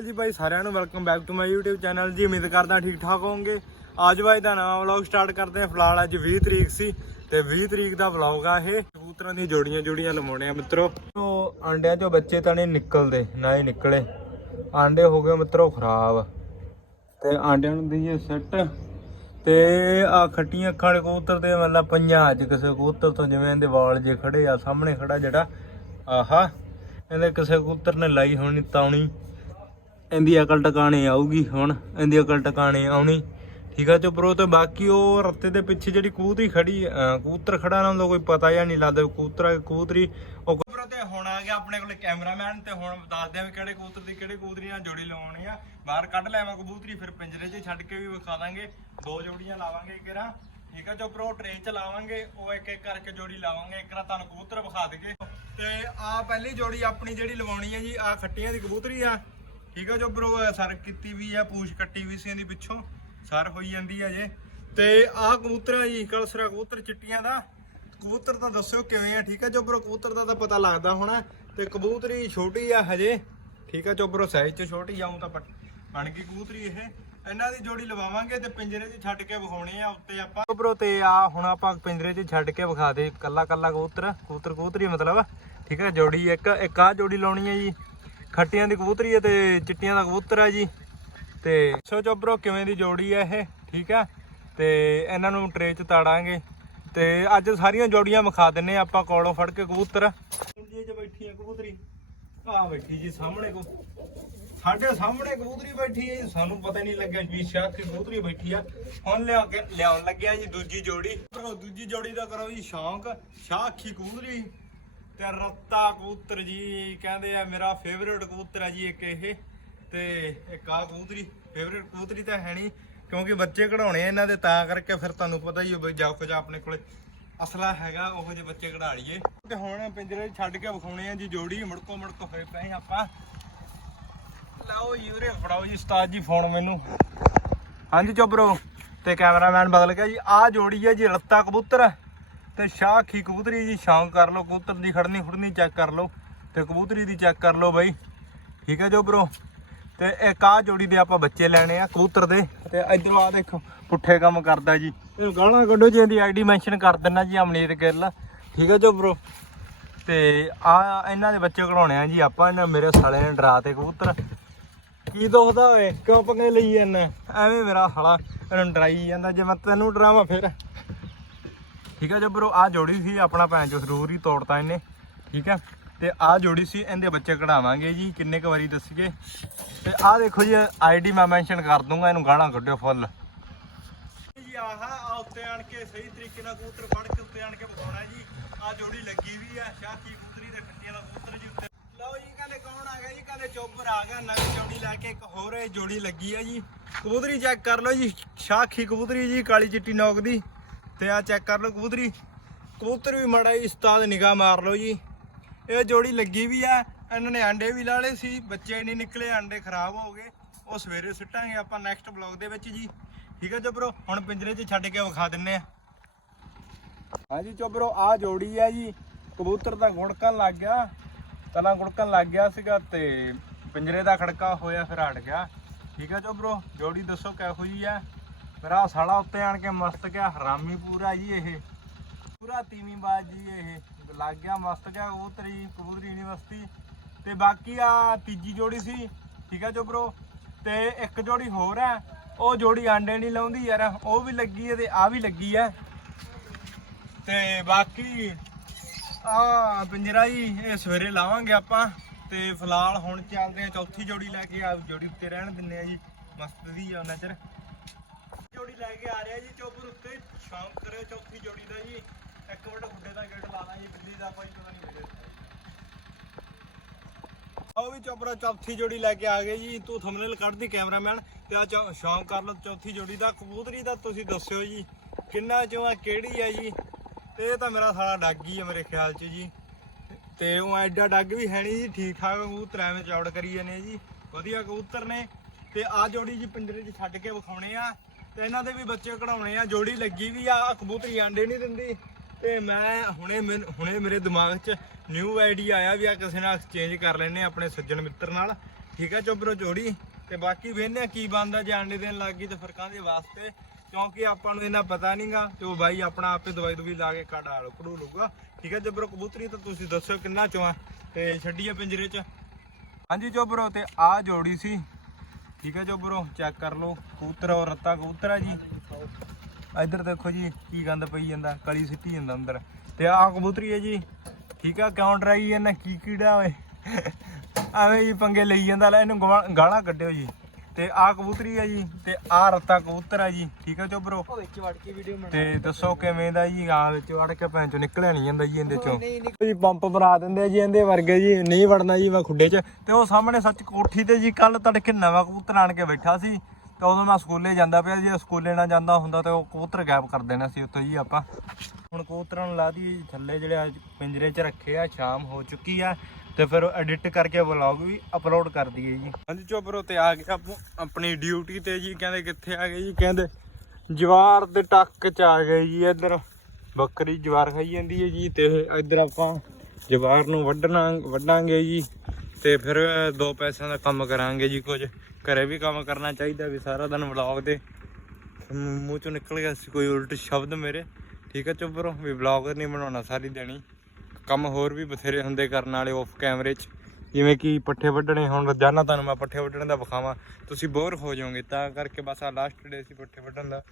ਅਕਾਲ ਜੀ ਭਾਈ ਸਾਰਿਆਂ ਨੂੰ welcome back to my YouTube channel ਜੀ। ਉਮੀਦ ਕਰਦਾ ਠੀਕ ਠਾਕ ਹੋਵੋਗੇ। ਅੱਜ ਬਾਈ ਦਾ ਨਵਾਂ ਵਲੌਗ ਸਟਾਰਟ ਕਰਦੇ ਹਾਂ। ਫਿਲਹਾਲ ਅੱਜ 20 ਤਰੀਕ ਸੀ ਤੇ 20 ਤਰੀਕ ਦਾ ਵਲੌਗ ਆ ਇਹ। ਕਬੂਤਰਾਂ ਦੀਆਂ ਜੋੜੀਆਂ ਜੋੜੀਆਂ ਲਵਾਉਣੇ ਆ ਮਿੱਤਰੋ। ਉਹ ਆਂਡਿਆਂ ਚੋਂ ਬੱਚੇ ਤਾਂ ਨਹੀਂ ਨਿਕਲਦੇ, ਨਾ ਹੀ ਨਿਕਲੇ। ਆਂਡੇ ਹੋ ਗਏ ਮਿੱਤਰੋ ਖਰਾਬ। ਤੇ ਆਂਡਿਆਂ ਨੂੰ ਦਈਏ ਸੈੱਟ ਤੇ ਆ ਖੱਟੀਆਂ ਅੱਖਾਂ ਵਾਲੇ ਕਬੂਤਰ ਦੇ ਮਤਲਬ ਪੰਜਾਂ ਅੱਜ ਕਿਸੇ ਕਬੂਤਰ ਤੋਂ ਜਿਵੇਂ ਇਹਦੇ ਵਾਲ ਜੇ ਖੜੇ ਆ, ਸਾਹਮਣੇ ਖੜਾ ਜਿਹੜਾ। ਆਹਾ, ਇਹਦੇ ਕਿਸੇ ਕਬੂਤਰ ਨੇ ਲਾਈ ਹੋਣੀ ਤਾਉਣੀ। ਇਹਦੀ ਅਕਲ ਟਿਕਾਣੇ ਆਊਗੀ ਹੁਣ, ਇਹਦੀ ਅਕਲ ਟਿਕਾਣੇ ਆਉਣੀ। ਠੀਕ ਆ ਚੋਪਰੋ ਤੇ ਬਾਕੀ ਉਹ ਰੱਤੇ ਦੇ ਪਿੱਛੇ ਜਿਹੜੀ ਕੂਤਰੀ ਖੜੀ, ਅਹ ਖੜਾ ਨਾ ਹੁੰਦਾ, ਕੋਈ ਪਤਾ ਜਾਂ ਨਹੀਂ ਲੱਗਦਾ ਕਬੂਤਰ ਕਬੂਤਰੀ। ਉਹ ਕਬੂਤਰ ਤੇ ਹੁਣ ਆ ਗਿਆ ਆਪਣੇ ਕੋਲੇ ਕੈਮਰਾਮੈਨ ਤੇ ਹੁਣ ਦੱਸਦੇ ਆ ਵੀ ਕਿਹੜੇ ਕਬੂਤਰ ਦੀ ਕਿਹੜੇ ਕਬੂਤਰੀ ਨਾਲ ਜੋੜੀ ਲਾਉਣੀ ਆ। ਬਾਹਰ ਕੱਢ ਲੈਵਾਂ ਕਬੂਤਰੀ, ਫਿਰ ਪਿੰਜਰੇ 'ਚ ਛੱਡ ਕੇ ਵੀ ਵਿਖਾ ਦਾਂਗੇ। ਦੋ ਜੋੜੀਆਂ ਲਾਵਾਂਗੇ ਕਿਹੜਾ ਠੀਕ ਆ ਚੋਪਰੋ ਟ੍ਰੇ 'ਚ ਲਾਵਾਂਗੇ, ਉਹ ਇੱਕ ਇੱਕ ਕਰਕੇ ਜੋੜੀ ਲਾਵਾਂਗੇ। ਇੱਕ ਨਾ ਤੁਹਾਨੂੰ ਕਬੂਤਰ ਵਿਖਾ ਦੇਗੇ ਤੇ ਆ ਪਹਿਲੀ ਜੋੜੀ ਆਪਣੀ ਜਿਹੜੀ ਲਵਾਉਣੀ ਆ ਜੀ ਆ ਖੱਟੀਆਂ ਦੀ ਕਬੂਤਰੀ ਆ। ਠੀਕ ਆ ਜੋ ਬਰੋ ਸਰ ਕੀਤੀ ਵੀ ਆ, ਪੂਛ ਕੱਟੀ ਵੀ ਸੀ ਇਹਦੀ ਪਿੱਛੋਂ। ਸਰ ਹੋਈ ਜਾਂਦੀ ਆ ਜੇ। ਤੇ ਆ ਕਬੂਤਰਾਂ ਜੀ, ਕਲਸਰਾ ਕਬੂਤਰ ਚਿੱਟੀਆਂ ਦਾ। ਕਬੂਤਰ ਤਾਂ ਦੱਸਿਓ ਕਿਵੇਂ ਆ, ਠੀਕ ਆ ਜੋ ਬਰੋ ਕਬੂਤਰ ਦਾ ਤਾਂ ਪਤਾ ਲੱਗਦਾ ਹੋਣਾ। ਤੇ ਕਬੂਤਰੀ ਛੋਟੀ ਆ ਹਜੇ। ਠੀਕ ਆ ਚੋਬਰੋ ਸਾਈਜ਼ ਚ ਛੋਟੀ ਜਾਉਂ ਤਾਂ ਬਣ ਗਈ ਕਬੂਤਰੀ ਇਹ। ਇਹਨਾਂ ਦੀ ਜੋੜੀ ਲਵਾਵਾਂਗੇ ਤੇ ਪਿੰਜਰੇ 'ਚ ਛੱਡ ਕੇ ਵਿਖਾਉਣੇ ਆ, ਉੱਤੇ ਆਪਾਂ। ਬਰੋ ਤੇ ਆ ਹੁਣ ਆਪਾਂ ਪਿੰਜਰੇ 'ਚ ਛੱਡ ਕੇ ਵਿਖਾ ਦੇ ਕੱਲਾ ਕੱਲਾ ਕਬੂਤਰ। ਕਬੂਤਰ ਕਬੂਤਰੀ ਮਤਲਬ। ਠੀਕ ਆ, ਜੋੜੀ ਇੱਕ ਇੱਕ ਆ ਜੋੜੀ ਲਾਉਣੀ ਹੈ ਜੀ। ਖੱਟੀਆਂ ਦੀ ਕਬੂਤਰੀ ਹੈ ਤੇ ਚਿੱਟੀਆਂ ਦਾ ਕਬੂਤਰ ਹੈ ਜੀ। ਤੇ ਸੋ ਚੋਬਰੋ ਕਿਵੇਂ ਦੀ ਜੋੜੀ ਹੈ ਇਹ? ਠੀਕ ਆ ਤੇ ਇਹਨਾਂ ਨੂੰ ਟਰੇ 'ਚ ਤਾੜਾਂਗੇ। ਤੇ ਅੱਜ ਸਾਰੀਆਂ ਜੋੜੀਆਂ ਵਿਖਾ ਦਿੰਨੇ ਆਪਾਂ ਕੋਲੋਂ ਫੜ ਕੇ ਕਬੂਤਰ। ਜੀ 'ਚ ਬੈਠੀ ਹੈ ਕਬੂਤਰੀ। ਆ ਬੈਠੀ ਜੀ ਸਾਹਮਣੇ ਕੋ। ਸਾਡੇ ਸਾਹਮਣੇ ਕਬੂਤਰੀ ਬੈਠੀ ਹੈ ਸਾਨੂੰ ਪਤਾ ਹੀ ਨਹੀਂ ਲੱਗਿਆ ਵੀ ਸ਼ਾਖ ਦੀ ਕਬੂਤਰੀ ਬੈਠੀ ਆ। ਹੁਣ ਲਿਆ ਕੇ ਲਿਆਉਣ ਲੱਗਿਆ ਜੀ ਦੂਜੀ ਜੋੜੀ। ਦੂਜੀ ਜੋੜੀ ਦਾ ਕਰੋ ਜੀ ਸ਼ੌਂਕ। ਸ਼ਾਖੀ ਕਬੂਤਰੀ। ਤੇ ਰੱਤਾ ਕਬੂਤਰ ਜੀ, ਕਹਿੰਦੇ ਆ ਮੇਰਾ ਫੇਵਰੇਟ ਕਬੂਤਰ ਹੈ ਜੀ ਇੱਕ ਇਹ। ਤੇ ਇੱਕ ਆ ਕਬੂਤਰੀ ਫੇਵਰੇਟ ਕਬੂਤਰੀ ਤਾਂ ਹੈ ਨਹੀਂ ਕਿਉਂਕਿ ਬੱਚੇ ਕਢਾਉਣੇ ਆ ਇਹਨਾਂ ਦੇ, ਤਾਂ ਕਰਕੇ ਫਿਰ ਤੁਹਾਨੂੰ ਪਤਾ ਹੀ ਹੋਵੇ ਜਾ ਕੁਝ ਆਪਣੇ ਕੋਲੇ ਅਸਲਾ ਹੈਗਾ, ਉਹੋ ਜਿਹੇ ਬੱਚੇ ਕਢਾ ਲਈਏ। ਤੇ ਹੁਣ ਪਿੰਜਰੇ ਛੱਡ ਕੇ ਵਿਖਾਉਣੇ ਆ ਜੀ ਜੋੜੀ, ਮੁੜਕੋ ਮੁੜਕੋ ਹੋਏ ਪਏ ਆਪਾਂ। ਲਾਓ ਜੀ ਉਰੇ, ਫੜਾਓ ਜੀ ਉਸਤਾਦ ਜੀ ਫੋਨ ਮੈਨੂੰ। ਹਾਂਜੀ ਚੁੱਪ ਚੋਬਰੋ ਤੇ ਕੈਮਰਾਮੈਨ ਬਦਲ ਗਿਆ ਜੀ ਆ ਜੋੜੀ ਹੈ ਜੀ, ਰੱਤਾ ਕਬੂਤਰ। ਤੇ ਸ਼ਾਖੀ ਕਬੂਤਰੀ ਜੀ ਸ਼ੌਂਕ ਕਰ ਲਓ, ਕਬੂਤਰ ਦੀ ਖੜਨੀ ਖੁੜਨੀ ਚੈੱਕ ਕਰ ਲਓ ਤੇ ਕਬੂਤਰੀ ਦੀ ਚੈੱਕ ਕਰ ਲਓ ਬਾਈ। ਠੀਕ ਹੈ ਜੋ ਬ్రో ਤੇ ਇੱਕ ਆ ਜੋੜੀ ਦੇ ਆਪਾਂ ਬੱਚੇ ਲੈਣੇ ਆ, ਕਬੂਤਰ ਦੇ। ਤੇ ਇਧਰੋਂ ਆ ਦੇਖੋ, ਪੁੱਠੇ ਕੰਮ ਕਰਦਾ ਜੀ। ਇਹਨੂੰ ਗਾਲਾਂ ਕੱਢੋ ਜੀ, ਇਹਦੀ ਆਈਡੀ ਮੈਂਸ਼ਨ ਕਰ ਦਿੰਨਾ ਜੀ, ਅਮਨੀਤ ਗਿੱਲ। ਠੀਕ ਹੈ ਜੋ ਬ్రో ਤੇ ਆ ਇਹਨਾਂ ਦੇ ਬੱਚੇ ਕਢਾਉਣੇ ਆ ਜੀ, ਆਪਾਂ ਇਹਨਾਂ ਮੇਰੇ ਸਾਲੇ ਨੇ ਡਰਾ ਤੇ ਕਬੂਤਰ। ਕੀ ਦੁਖਦਾ ਓਏ? ਕਿਉਂ ਪੰਗੇ ਲਈ ਜਾਂਦਾ ਐਵੇਂ ਮੇਰਾ ਸਾਲਾ ਇਹਨੂੰ ਡਰਾਈ ਜਾਂਦਾ, ਜੇ ਮੈਂ ਤੈਨੂੰ ਡਰਾਵਾਂ ਫਿਰ। ਠੀਕ ਹੈ ਜੋ ਬਰੋ ਆ ਜੋੜੀ ਸੀ, ਆਪਣਾ ਭੈਣ ਚੋ ਜ਼ਰੂਰ ਹੀ ਤੋੜਤਾ ਇਹਨੇ, ਠੀਕ ਹੈ? ਤੇ ਆ ਜੋੜੀ ਸੀ, ਇਹਦੇ ਬੱਚੇ ਕਢਾਵਾਂਗੇ ਜੀ, ਕਿੰਨੇ ਕੁ ਵਾਰੀ ਦੱਸੀਏ। ਤੇ ਆ ਦੇਖੋ ਜੀ ਆਈਡੀ ਮੈਂ ਮੈਂਸ਼ਨ ਕਰ ਦੂੰਗਾ, ਇਹਨੂੰ ਗਾਣਾ ਕੱਢਿਓ ਫੁੱਲ। ਜੀ ਆਹ ਆ ਉੱਤੇ ਆਣ ਕੇ ਸਹੀ ਤਰੀਕੇ ਨਾਲ ਕਬੂਤਰ ਫੜ ਕੇ ਉੱਤੇ ਆਣ ਕੇ ਵਿਖਾਉਣਾ ਜੀ। ਆ ਜੋੜੀ ਲੱਗੀ ਵੀ ਆ ਸ਼ਾਖੀ ਕਬੂਤਰੀ ਦੇ ਖੱਟੀਆਂ ਦਾ ਕਬੂਤਰ ਜੀ ਉੱਤੇ। ਲਓ ਜੀ, ਕਹਿੰਦੇ ਕੌਣ ਆ ਗਿਆ ਜੀ? ਕਹਿੰਦੇ ਚੋਬਰ ਆ ਗਿਆ, ਨਵੀਂ ਜੋੜੀ ਲੈ ਕੇ ਇੱਕ ਹੋਰ ਇਹ ਜੋੜੀ ਲੱਗੀ ਆ ਜੀ। ਕਬੂਤਰੀ ਚੈੱਕ ਕਰ ਲਓ ਜੀ ਸ਼ਾਖੀ ਕਬੂਤਰੀ ਜੀ, ਕਾਲੀ ਚਿੱਟੀ ਨੋਕ ਦੀ। ਤੇ ਆ ਚੈੱਕ ਕਰ ਲਓ ਕਬੂਤਰੀ। ਕਬੂਤਰ ਵੀ ਮੜਾ ਜੀ ਉਸਤਾਦ ਨਿਗਾਹ ਮਾਰ ਲਓ ਜੀ। ਇਹ ਜੋੜੀ ਲੱਗੀ ਵੀ ਆ, ਇਹਨਾਂ ਨੇ ਆਂਡੇ ਵੀ ਲਾਲੇ ਸੀ, ਬੱਚੇ ਨਹੀਂ ਨਿਕਲੇ, ਆਂਡੇ ਖਰਾਬ ਹੋ ਗਏ। ਉਹ ਸਵੇਰੇ ਸਿੱਟਾਂਗੇ ਆਪਾਂ ਨੈਕਸਟ ਬਲੌਗ ਦੇ ਵਿੱਚ ਜੀ। ਠੀਕ ਹੈ ਜਬਰੋ ਹੁਣ ਪਿੰਜਰੇ 'ਚ ਛੱਡ ਕੇ ਵਿਖਾ ਦਿੰਨੇ ਆ। ਹਾਂਜੀ ਚੋਬਰੋ ਆ ਜੋੜੀ ਆ ਜੀ। ਕਬੂਤਰ ਦਾ ਗੁੜਕਣ ਲੱਗ ਗਿਆ। ਤਲਾ ਗੁੜਕਣ ਲੱਗ ਗਿਆ ਸੀਗਾ ਤੇ ਪਿੰਜਰੇ ਦਾ ਖੜਕਾ ਹੋਇਆ, ਫਿਰ ਹਟ ਗਿਆ। ਠੀਕ ਹੈ ਚੋਬਰੋ ਜੋੜੀ ਦੱਸੋ ਕਿਹੋ ਜੀ ਆ। ਮੇਰਾ ਸਾਲਾ ਉੱਤੇ ਆਣ ਕੇ ਮਸਤ ਗਿਆ ਹਰਾਮੀ ਪੂਰਾ ਜੀ ਇਹ। ਪੂਰਾ ਤੀਵੀਂ ਬਾਜ ਜੀ ਇਹ। ਲੱਗ ਗਿਆ ਮਸਤ ਗਿਆ ਕਬੂਤਰੀ ਕਬੂਤਰੀ ਯੂਨੀਵਰਸਿਟੀ। ਤੇ ਬਾਕੀ ਆ ਤੀਜੀ ਜੋੜੀ ਸੀ, ਠੀਕ ਹੈ ਚੋਬਰੋ ਤੇ ਇੱਕ ਜੋੜੀ ਹੋਰ ਹੈ, ਉਹ ਜੋੜੀ ਆਂਡੇ ਨਹੀਂ ਲਾਉਂਦੀ ਯਾਰ, ਉਹ ਵੀ ਲੱਗੀ ਹੈ ਤੇ ਆ ਵੀ ਲੱਗੀ ਹੈ। ਤੇ ਬਾਕੀ ਆ ਪਿੰਜਰਾ ਜੀ, ਇਹ ਸਵੇਰੇ ਲਾਵਾਂਗੇ ਆਪਾਂ। ਤੇ ਫਿਲਹਾਲ ਹੁਣ ਚੱਲਦੇ ਆ ਚੌਥੀ ਜੋੜੀ ਲੈ ਕੇ ਆ ਜੋੜੀ ਉੱਤੇ ਰਹਿਣ ਦਿੰਨੇ ਆ ਜੀ, ਮਸਤ ਦੀ ਆ ਉਹਨਾਂ ਚਿਰ। ਜੋੜੀ ਲੈ ਕੇ ਆ ਰਿਹਾ ਜੀ ਚੋਪਰ ਉੱਤੇ। ਸ਼ਾਮ ਕਰਿਓ, ਚੌਥੀ ਜੋੜੀ ਦਾ ਜੀ। ਇੱਕ ਮਿੰਟ ਗੁੱਡੇ ਦਾ ਗੇਟ ਲਾ ਦਾਂ ਬਿੱਲੀ ਦਾ ਕੋਈ ਪਤਾ ਨਹੀਂ ਲੱਗੇ ਆਓ ਵੀ ਚੋਪਰਾ ਚੌਥੀ ਜੋੜੀ ਲੈ ਕੇ ਆ ਗਏ ਜੀ। ਤੂੰ ਥੰਬਨੇਲ ਕੱਢਦੀ ਕੈਮਰਾਮੈਨ ਤੇ ਆ ਸ਼ੌਂਕ ਕਰ ਲਓ ਚੌਥੀ ਜੋੜੀ ਦਾ। ਕਬੂਤਰੀ ਦਾ ਤੁਸੀਂ ਦੱਸਿਓ ਜੀ, ਕਿੰਨਾ ਚੋਂ ਆ, ਕਿਹੜੀ ਆ ਜੀ? ਤੇ ਇਹ ਤਾਂ ਮੇਰਾ ਸਾਲਾ ਡੱਗ ਹੀ ਆ ਮੇਰੇ ਖਿਆਲ 'ਚ ਜੀ। ਤੇ ਉਹ ਐਡਾ ਡੱਗ ਵੀ ਹੈ ਨਹੀਂ ਜੀ, ਠੀਕ ਠਾਕ ਕਬੂਤਰ ਐਵੇਂ ਚੌੜ ਕਰੀ ਜਾਂਦੇ ਜੀ। ਵਧੀਆ ਕਬੂਤਰ ਨੇ। ਤੇ ਆ ਜੋੜੀ ਜੀ ਪਿੰਜਰੇ 'ਚ ਛੱਡ ਕੇ ਵਿਖਾਉਣੇ ਆ। ਤੇ ਇਹਨਾਂ ਦੇ ਵੀ ਬੱਚੇ ਕਢਾਉਣੇ ਆ, ਜੋੜੀ ਲੱਗੀ ਵੀ ਆ, ਆਹ ਕਬੂਤਰੀ ਆਂਡੇ ਨਹੀਂ ਦਿੰਦੀ। ਤੇ ਮੈਂ ਹੁਣੇ ਮੈਨ- ਹੁਣੇ ਮੇਰੇ ਦਿਮਾਗ 'ਚ ਨਿਊ ਆਈਡੀਆ ਆਇਆ ਵੀ ਆ ਕਿਸੇ ਨਾਲ ਐਕਸਚੇਂਜ ਕਰ ਲੈਨੇ ਆਪਣੇ ਸੱਜਣ ਮਿੱਤਰ ਨਾਲ। ਠੀਕ ਆ ਚੋਬਰੋ ਜੋੜੀ, ਤੇ ਬਾਕੀ ਵੇਖਨੇ ਆ ਕੀ ਬੰਦਾ ਜੇ ਆਂਡੇ ਦੇਣ ਲੱਗ ਗਈ ਤੇ ਫਿਰ ਕਾਹਦੇ ਵਾਸਤੇ। ਕਿਉਂਕਿ ਆਪਾਂ ਨੂੰ ਇਹਨਾਂ ਪਤਾ ਨਹੀਂਗਾ ਤੇ ਉਹ ਬਾਈ ਆਪਣਾ ਆਪੇ ਦਵਾਈ ਦਵਾਈ ਲਾ ਕੇ ਕਾੜਾ ਲੋ ਕਢੂ ਲੂਗਾ ਠੀਕ ਹੈ ਜੋਬਰੋ ਕਬੂਤਰੀ, ਤਾਂ ਤੁਸੀਂ ਦੱਸੋ ਕਿੰਨਾ ਚੋਂ ਆ। ਤੇ ਛੱਡੀਏ ਪਿੰਜਰੇ 'ਚ। ਹਾਂਜੀ ਜੋਬਰੋ ਤੇ ਆ ਜੋੜੀ ਸੀ। ਠੀਕ ਹੈ ਜੋਬਰੋ ਚੈੱਕ ਕਰ ਲਓ। ਕਬੂਤਰ ਔਰ ਰੱਤਾ ਕਬੂਤਰ ਆ ਜੀ। ਇੱਧਰ ਦੇਖੋ ਜੀ, ਕੀ ਗੰਦ ਪਈ ਜਾਂਦਾ, ਕਲੀ ਸਿੱਟੀ ਜਾਂਦਾ ਅੰਦਰ। ਤੇ ਆਹ ਕਬੂਤਰੀ ਹੈ ਜੀ। ਠੀਕ ਆ, ਕਿਉਂ ਡਰਾਈ ਜਾਂਦਾ ਕੀ ਕੀੜਾ ਓਏ? ਐਵੇਂ ਜੀ ਪੰਗੇ ਲਈ ਜਾਂਦਾ, ਲੈ ਇਹਨੂੰ ਗਵਾ- ਗਾਲਾਂ ਕੱਢਿਓ ਜੀ। ਤੇ ਆਹ ਕਬੂਤਰੀ ਹੈ ਜੀ ਤੇ ਆਹ ਰੱਤਾ ਕਬੂਤਰ ਹੈ ਜੀ ਠੀਕ ਹੈ ਚੋਬਰੋ? ਉਹ ਵਿੱਚ ਵੜ ਕੇ ਵੀਡੀਓ ਬਣਾ ਤੇ ਦੱਸੋ ਕਿਵੇਂ ਦਾ ਜੀ ਆ ਵਿੱਚ ਵੜ ਕੇ ਭੈਣ ਚੋਂ ਨਿਕਲਿਆ ਨਹੀਂ ਜਾਂਦਾ ਜੀ ਇਹਦੇ ਚੋਂ। ਜੀ ਪੰਪ ਭਰਾ ਦਿੰਦੇ ਆ ਜੀ ਇਹਦੇ ਵਰਗੇ ਜੀ ਨਹੀਂ ਵੜਨਾ ਜੀ ਵਾ ਖੁੱਡੇ 'ਚ। ਤੇ ਉਹ ਸਾਹਮਣੇ ਸੱਚ ਕੋਠੀ ਤੇ ਜੀ ਕੱਲ ਤੜਕੇ ਨਵਾਂ ਕਬੂਤਰ ਆਣ ਕੇ ਬੈਠਾ ਸੀ। ਤੇ ਉਦੋਂ ਮੈਂ ਸਕੂਲੇ ਜਾਂਦਾ ਪਿਆ ਜੀ ਸਕੂਲੇ ਨਾ ਜਾਂਦਾ ਹੁੰਦਾ ਤੇ ਉਹ ਕਬੂਤਰ ਗਾਇਬ ਕਰ ਦੇਣਾ ਸੀ ਉੱਤੋਂ ਜੀ ਆਪਾਂ। ਹੁਣ ਕਬੂਤਰਾਂ ਨੂੰ ਲਾ ਦੀ ਥੱਲੇ ਜਿਹੜੇ ਅੱਜ ਪਿੰਜਰੇ 'ਚ ਰੱਖੇ ਆ ਸ਼ਾਮ ਹੋ ਚੁੱਕੀ ਆ। ਤੇ ਫਿਰ ਐਡਿਟ ਕਰਕੇ ਵਲੌਗ ਵੀ ਅਪਲੋਡ ਕਰ ਦਈਏ ਜੀ। ਹਾਂਜੀ ਚੋਬਰੋ ਤੇ ਆ ਗਏ ਆਪਣੀ ਡਿਊਟੀ ਤੇ ਜੀ, ਕਹਿੰਦੇ ਕਿੱਥੇ ਆ ਗਏ ਜੀ, ਕਹਿੰਦੇ ਜਵਾਰ ਦੇ ਟੱਕ 'ਚ ਆ ਗਏ ਜੀ ਇੱਧਰ। ਬੱਕਰੀ ਜਵਾਰ ਖਾਈ ਜਾਂਦੀ ਹੈ ਜੀ ਤੇ ਇੱਧਰ ਆਪਾਂ ਜਵਾਰ ਨੂੰ ਵੱਢਣਾ, ਵੱਢਾਂਗੇ ਜੀ ਤੇ ਫਿਰ ਦੋ ਪੈਸਿਆਂ ਦਾ ਕੰਮ ਕਰਾਂਗੇ ਜੀ ਕੁਝ। ਘਰੇ ਵੀ ਕੰਮ ਕਰਨਾ ਚਾਹੀਦਾ ਵੀ ਸਾਰਾ ਦਿਨ ਵਲੌਗ ਦੇ। ਮੂੰਹ ਚੋਂ ਨਿਕਲ ਗਿਆ ਸੀ ਕੋਈ ਉਲਟ ਸ਼ਬਦ ਮੇਰੇ। ਠੀਕ ਹੈ ਚੁੱਪਰੋ ਵੀ ਵਲੌਗ ਨਹੀਂ ਬਣਾਉਣਾ ਸਾਰੀ ਦੇਣੀ ਕੰਮ ਹੋਰ ਵੀ ਬਥੇਰੇ ਹੁੰਦੇ ਕਰਨ ਵਾਲੇ ਆਫ ਕੈਮਰੇ 'ਚ। ਜਿਵੇਂ ਕਿ ਪੱਠੇ ਵੱਢਣੇ ਹੁਣ ਰੋਜ਼ਾਨਾ ਤੁਹਾਨੂੰ ਮੈਂ ਪੱਠੇ ਵੱਢਣ ਦਾ ਵਿਖਾਵਾਂ। ਤੁਸੀਂ ਬੋਰ ਹੋ ਜਾਓਗੇ, ਤਾਂ ਕਰਕੇ ਬਸ ਆ ਲਾਸਟ ਡੇ ਸੀ ਪੱਠੇ ਵੱਢਣ ਦਾ।